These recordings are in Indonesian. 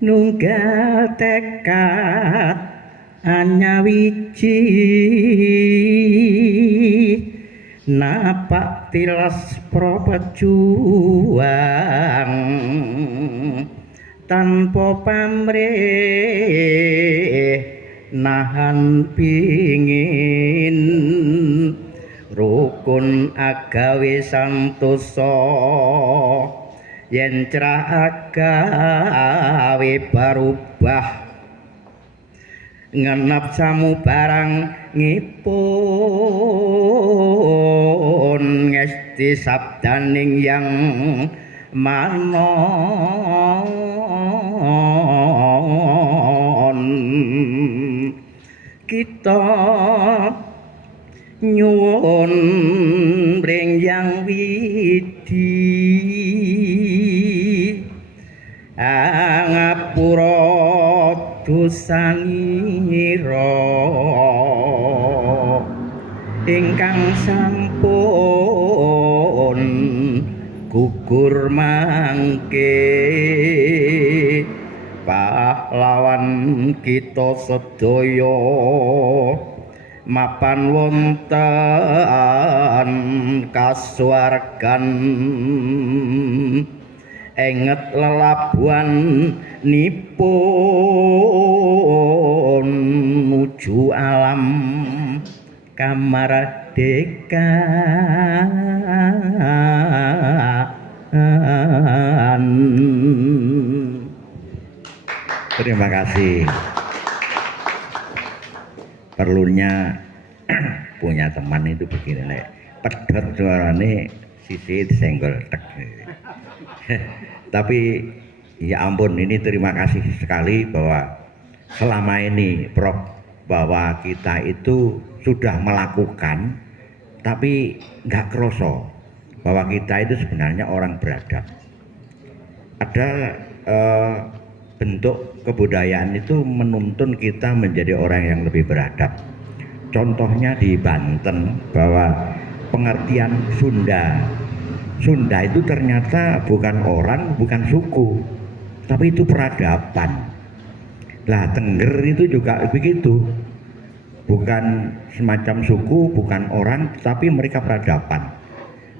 nunggal tekad anyawiji napak tilas propejuang tanpa pamrih nahan pingin rukun agawe santosa yen cerah agawe barubah ngenap samu barang ngipun ngesti sabdaning yang manon kita nyuwun mring yang widi ngapura dosanira ingkang sampun gugur mangke pahlawan kita sedaya mapan wonten kasuwargan enget lelabuhan nipun nuju alam kamardikaan. Terima kasih. Perlunya punya teman itu begini, nek pedot suarane sisi disenggol tek. Tapi ya ampun, ini terima kasih sekali bahwa selama ini Prof bahwa kita itu sudah melakukan tapi nggak kroso bahwa kita itu sebenarnya orang beradab. Ada bentuk kebudayaan itu menuntun kita menjadi orang yang lebih beradab. Contohnya di Banten bahwa pengertian Sunda itu ternyata bukan orang, bukan suku, tapi itu peradaban. Lah Tengger itu juga begitu, bukan semacam suku, bukan orang, tapi mereka peradaban.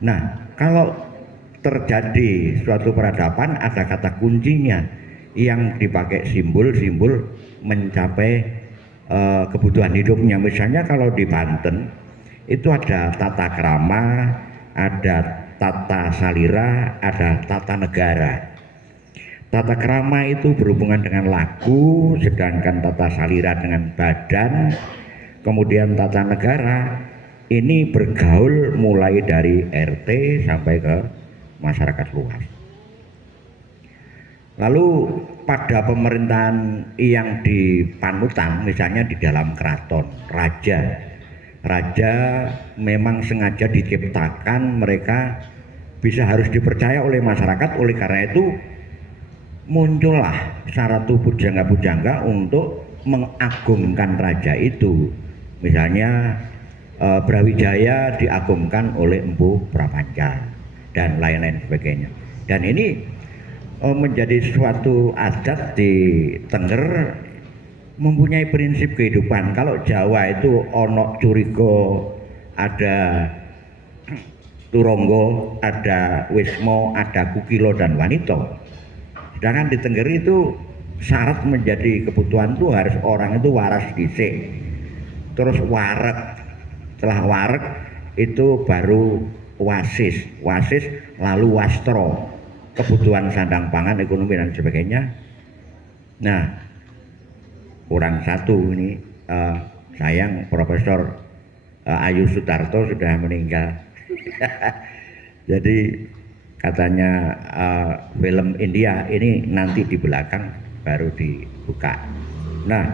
Nah, kalau terjadi suatu peradaban ada kata kuncinya yang dipakai simbol-simbol mencapai kebutuhan hidupnya. Misalnya kalau di Banten itu ada tata krama, ada tata salira, ada tata negara. Tata krama itu berhubungan dengan lagu, sedangkan tata salira dengan badan, kemudian tata negara ini bergaul mulai dari RT sampai ke masyarakat luas. Lalu pada pemerintahan yang di panutan, misalnya di dalam keraton, raja memang sengaja diciptakan mereka bisa harus dipercaya oleh masyarakat. Oleh karena itu muncullah syaratu pujangga-pujangga untuk mengagungkan raja itu. Misalnya Brawijaya diagungkan oleh Empu Prapanca dan lain-lain sebagainya. Dan ini menjadi suatu adat di Tengger, mempunyai prinsip kehidupan. Kalau Jawa itu ono curiga, ada turonggo, ada wismo, ada kukilo dan wanito. Sedangkan di Tengger itu syarat menjadi kebutuhan itu harus orang itu waras dhisik, terus wareg, setelah wareg itu baru wasis lalu wastro, kebutuhan sandang pangan, ekonomi dan sebagainya. Nah, kurang satu ini sayang Profesor Ayu Sutarto sudah meninggal. Jadi katanya film India ini nanti di belakang baru dibuka. Nah,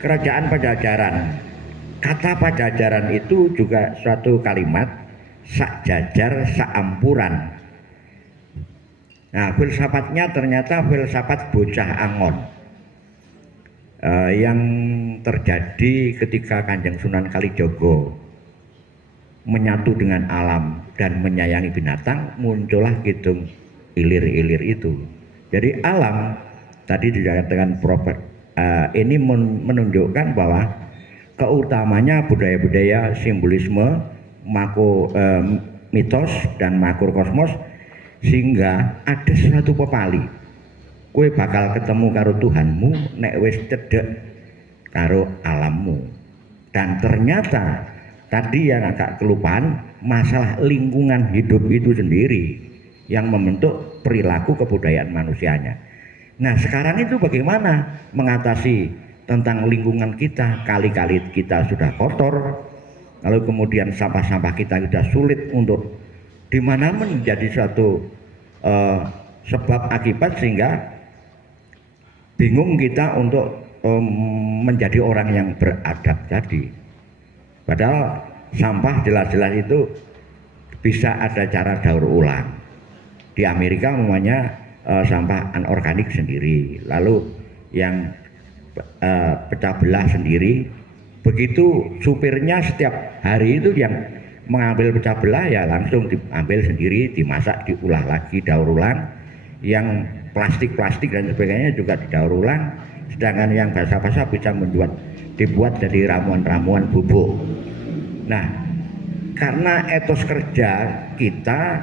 kerajaan Pajajaran, kata Pajajaran itu juga suatu kalimat sak jajar sak ampuran. Nah, filsafatnya ternyata filsafat bocah angon yang terjadi ketika Kanjeng Sunan Kalijogo menyatu dengan alam dan menyayangi binatang, muncullah kidung ilir-ilir itu. Jadi alam tadi dikatakan ini menunjukkan bahwa keutamanya budaya-budaya simbolisme mitos dan makrokosmos, sehingga ada suatu pepali kue bakal ketemu karo Tuhanmu nek wis cedek karo alammu. Dan ternyata tadi yang agak kelupaan masalah lingkungan hidup itu sendiri yang membentuk perilaku kebudayaan manusianya. Nah sekarang itu bagaimana mengatasi tentang lingkungan kita? Kali-kali kita sudah kotor, lalu kemudian sampah-sampah kita sudah sulit untuk dimana menjadi suatu sebab akibat sehingga bingung kita untuk menjadi orang yang beradab tadi. Padahal sampah jelas-jelas itu bisa ada cara daur ulang. Di Amerika namanya sampah anorganik sendiri, lalu yang pecah belah sendiri. Begitu supirnya setiap hari itu yang mengambil pecah belah ya langsung diambil sendiri, dimasak, diulah lagi, daur ulang. Yang plastik-plastik dan sebagainya juga didaur ulang. Sedangkan yang basah-basah bisa dibuat jadi ramuan-ramuan bubuk. Nah, karena etos kerja kita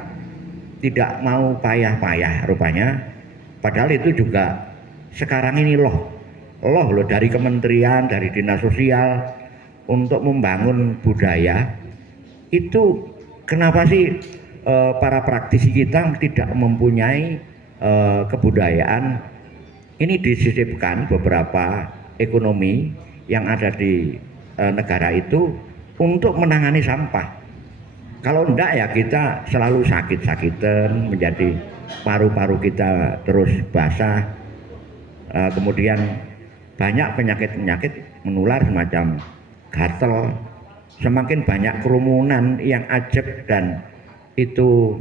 tidak mau payah-payah rupanya, padahal itu juga sekarang ini loh dari kementerian, dari dinas sosial untuk membangun budaya itu. Kenapa sih para praktisi kita tidak mempunyai kebudayaan ini disisipkan beberapa ekonomi yang ada di negara itu untuk menangani sampah. Kalau enggak ya kita selalu sakit-sakitan, menjadi paru-paru kita terus basah, kemudian banyak penyakit-penyakit menular semacam gatel, semakin banyak kerumunan yang ajeb dan itu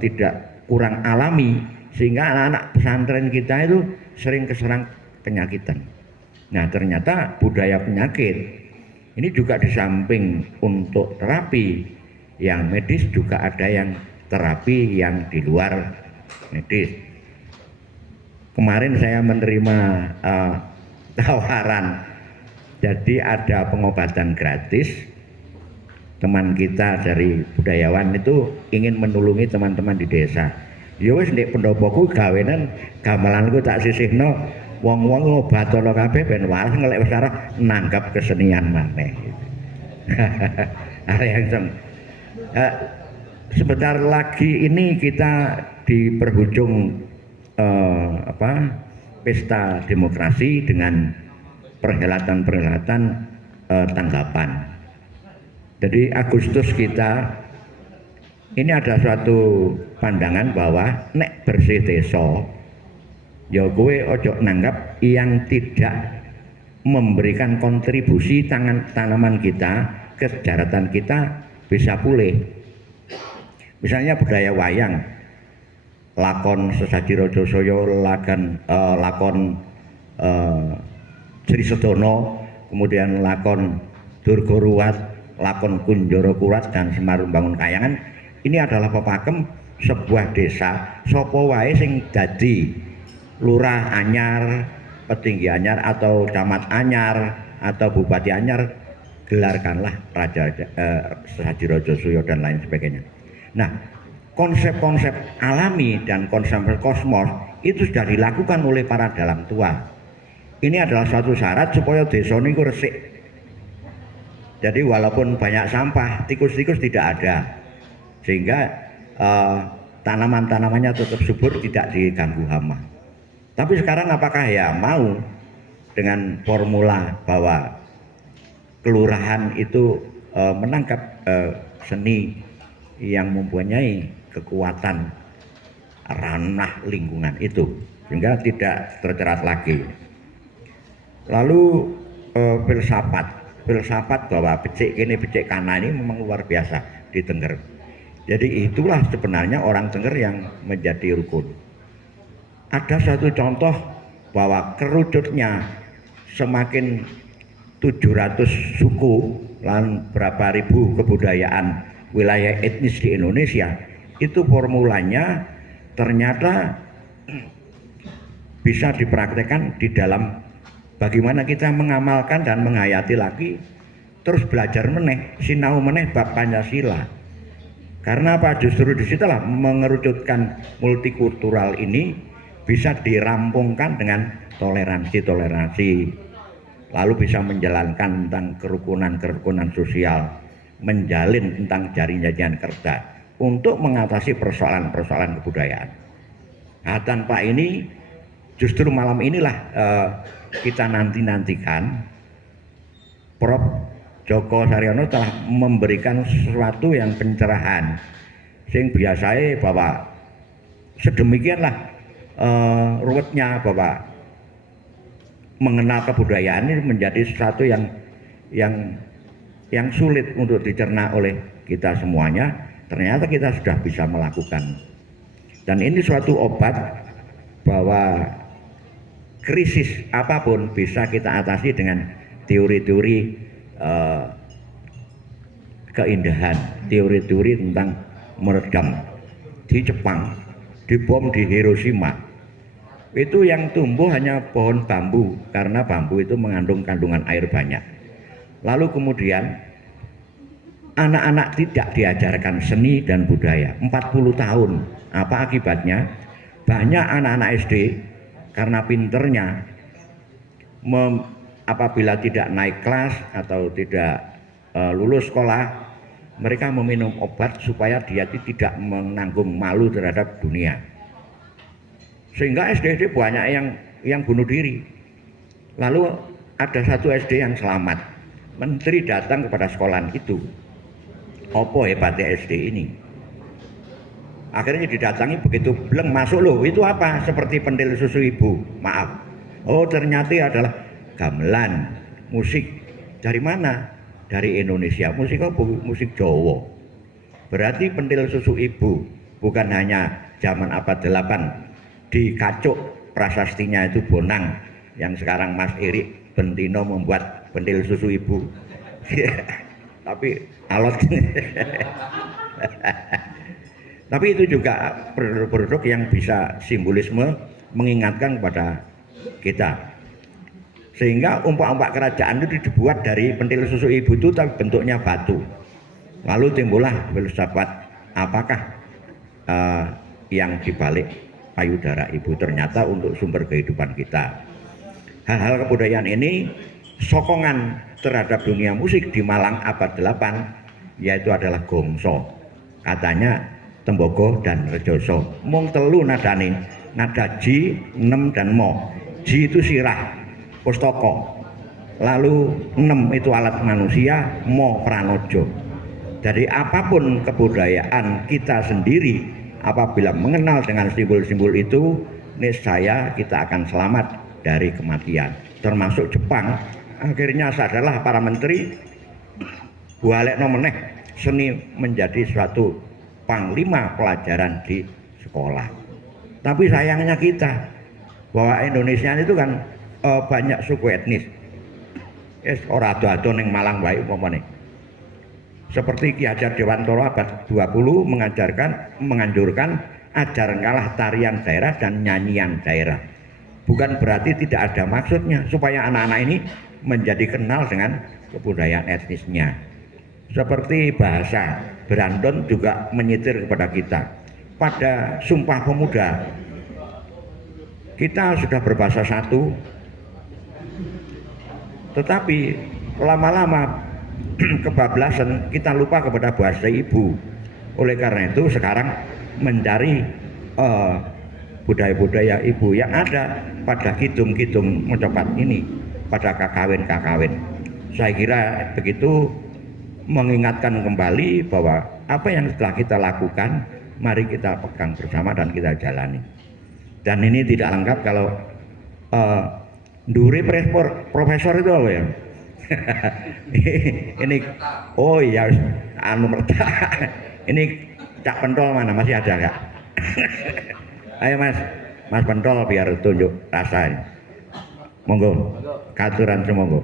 tidak kurang alami, sehingga anak-anak pesantren kita itu sering keserang penyakitan. Nah ternyata budaya penyakit ini juga di samping untuk terapi yang medis juga ada yang terapi yang di luar medis. Kemarin saya menerima tawaran, jadi ada pengobatan gratis. Teman kita dari budayawan itu ingin menulungi teman-teman di desa. Ya wis nek pendopoku gawenan gamelanku tak sisihno, wong-wong ngobatono kabeh ben waras ngelek wis arep nanggap kesenian maneh. Sebentar lagi ini kita di perhujung pesta demokrasi dengan perhelatan-perhelatan tanggapan. Jadi Agustus kita ini ada suatu pandangan bahwa nek bersih desa ya kowe ojo nanggap yang tidak memberikan kontribusi tanaman kita, kesejarahan kita bisa pulih. Misalnya budaya wayang, lakon Sesaji Rajasaya, lakon Sri Sedono, kemudian lakon Durga Ruwat, lakon Kunjara Kurat dan Semar Bangun Kayangan. Ini adalah pepakem sebuah desa, sapa wae sing dadi lurah anyar, petinggi anyar atau camat anyar atau bupati anyar, gelarkanlah Sesaji Rajasaya dan lain sebagainya. Nah, konsep-konsep alami dan konsep kosmos itu sudah dilakukan oleh para dalang tua. Ini adalah suatu syarat supaya desa niku resik. Jadi walaupun banyak sampah, tikus-tikus tidak ada, sehingga tanaman-tanamannya tetap subur, tidak diganggu hama. Tapi sekarang apakah ya mau dengan formula bahwa kelurahan itu menangkap seni yang mempunyai kekuatan ranah lingkungan itu sehingga tidak tercerat lagi. Lalu filsafat bahwa becik ini becik kana ini memang luar biasa di Tengger. Jadi itulah sebenarnya orang Tengger yang menjadi rukun. Ada satu contoh bahwa kerucutnya semakin 700 suku dan berapa ribu kebudayaan wilayah etnis di Indonesia, itu formulanya ternyata bisa dipraktekkan di dalam bagaimana kita mengamalkan dan menghayati lagi, terus belajar meneh, sinau meneh bab Pancasila. Karena apa? Justru disitulah mengerucutkan multikultural ini bisa dirampungkan dengan toleransi, lalu bisa menjalankan tentang kerukunan sosial, menjalin tentang jaringan kerja untuk mengatasi persoalan-persoalan kebudayaan. Nah, tanpa ini justru malam inilah kita nantikan Prof. Djoko Saryono telah memberikan sesuatu yang pencerahan, sing biasanya bahwa sedemikianlah ruwetnya bahwa mengenal kebudayaan ini menjadi sesuatu yang sulit untuk dicerna oleh kita semuanya. Ternyata kita sudah bisa melakukan, dan ini suatu obat bahwa krisis apapun bisa kita atasi dengan teori-teori keindahan, teori-teori tentang meredam. Di Jepang, dibom di Hiroshima, itu yang tumbuh hanya pohon bambu karena bambu itu mengandung kandungan air banyak. Lalu kemudian anak-anak tidak diajarkan seni dan budaya 40 tahun. Apa akibatnya? Banyak anak-anak SD karena pinternya apabila tidak naik kelas atau tidak lulus sekolah, mereka meminum obat supaya dia tidak menanggung malu terhadap dunia. Sehingga SD banyak yang bunuh diri. Lalu ada satu SD yang selamat. Menteri datang kepada sekolahan itu. Apa hebatnya SD ini? Akhirnya didatangi, begitu belum masuk, loh itu apa? Seperti pentil susu ibu. Maaf. Oh, ternyata adalah gamelan, musik. Dari mana? Dari Indonesia. Musik apa? Musik Jawa. Berarti pentil susu ibu bukan hanya zaman abad 8 di Kacuk prasastinya itu Bonang, yang sekarang Mas Erik Bentino membuat pentil susu ibu. Tapi alot. Tapi itu juga produk yang bisa simbolisme mengingatkan kepada kita. Sehingga umpak-umpak kerajaan itu dibuat dari pentil susu ibu itu, tapi bentuknya batu. Lalu timbullah filsafat, apakah yang dibalik payudara ibu ternyata untuk sumber kehidupan kita. Hal-hal kebudayaan ini sokongan terhadap dunia musik di Malang abad 8 yaitu adalah gongso. Katanya tembogo dan rejoso. Mung telu nadane, nada Ji, Nem dan Mo. Ji itu sirah, pustaka. Lalu Nem itu alat manusia, Mo pranojo. Jadi apapun kebudayaan kita sendiri, apabila mengenal dengan simbol-simbol itu, niscaya kita akan selamat dari kematian. Termasuk Jepang, akhirnya sadarlah para menteri, balekno meneh seni menjadi suatu panglima pelajaran di sekolah. Tapi sayangnya kita, bahwa Indonesia itu kan banyak suku etnis. Ora ado-ado ning Malang wae umpamane. Seperti Ki Hajar Dewantoro abad 20 menganjurkan ajarkanlah tarian daerah dan nyanyian daerah. Bukan berarti tidak ada maksudnya, supaya anak-anak ini menjadi kenal dengan kebudayaan etnisnya. Seperti bahasa, Brandon juga menyitir kepada kita. Pada Sumpah Pemuda, kita sudah berbahasa satu, tetapi lama-lama kebablasan, kita lupa kepada bahasa ibu. Oleh karena itu sekarang mencari budaya-budaya ibu yang ada pada kidung-kidung mencopat ini, pada kakawin-kakawin. Saya kira begitu, mengingatkan kembali bahwa apa yang telah kita lakukan, mari kita pegang bersama dan kita jalani. Dan ini tidak lengkap kalau Ndure profesor itu apa ya? Ini oh iya anu merta. Ini Cak Pentol mana, masih ada enggak? Ayo Mas Pentol biar tunjuk rasanya. Monggo, katuran semonggo.